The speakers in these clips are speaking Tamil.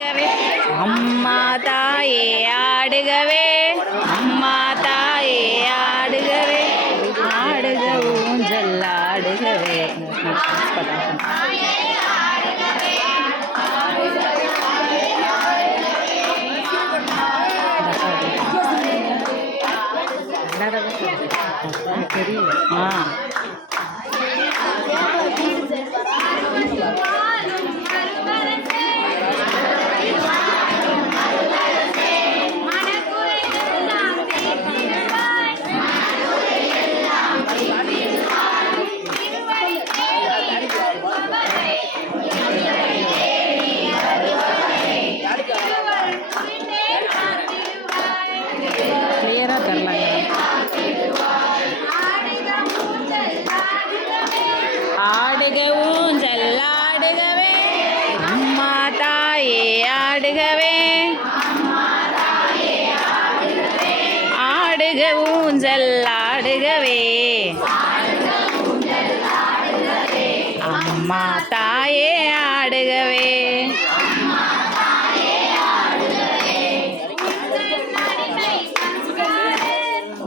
அம்மா தாயே ஆடுகவே, அம்மா தாயே ஆடுகவே, ஆடுக ஊஞ்சல் ஆடுகவே. கிளியரா தரலாங்க. ஆடுக ஊஞ்சல் ஆடுகவே, அம்மா தாயே ஆடுகவே, ஆடுக ஊஞ்சல் ஆடுகவே, அம்மா தாயே ஆடுகவே.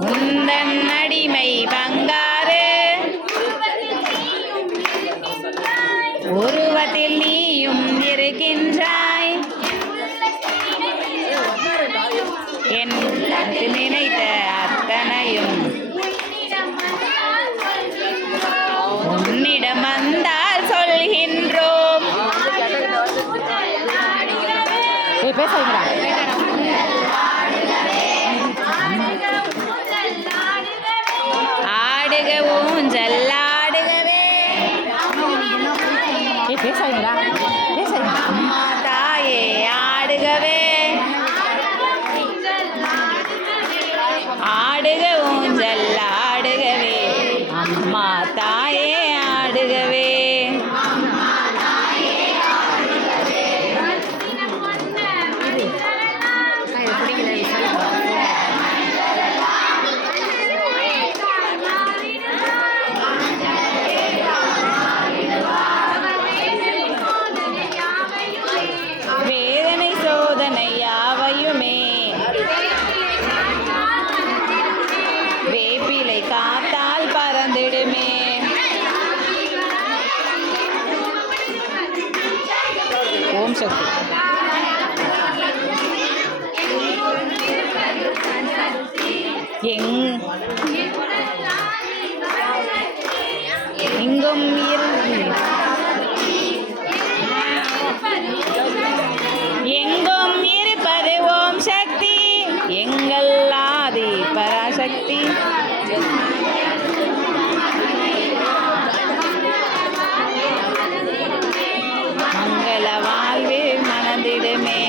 உந்தன் அடிமை பங்காரு, உருவத்தில் நீயும் இருக்கின்றாய், என் நினைத்த அத்தனையும் உன்னிடம் வந்தால் சொல்கின்றோம். பேசுறீங்களா? ஆடுக ஊஞ்சல் ஆடுகவே, பேசுறீங்களா? அம்மா தாயே ஆடுகவே, ஆடுக ஊஞ்சல் ஆடுகவே, அம்மா தாயே ஆடுகவே. வேதனை சோதனை யாவையுமே வேப்பிலை காத்தால் பறந்திடுமே. ஓம் சக்தி. எங்கும் எங்கும் இருப்பது ஓம் சக்தி, எங்கள் ஆதி பராசக்தி. மங்கள வாழ்வில் மணந்திடுமே.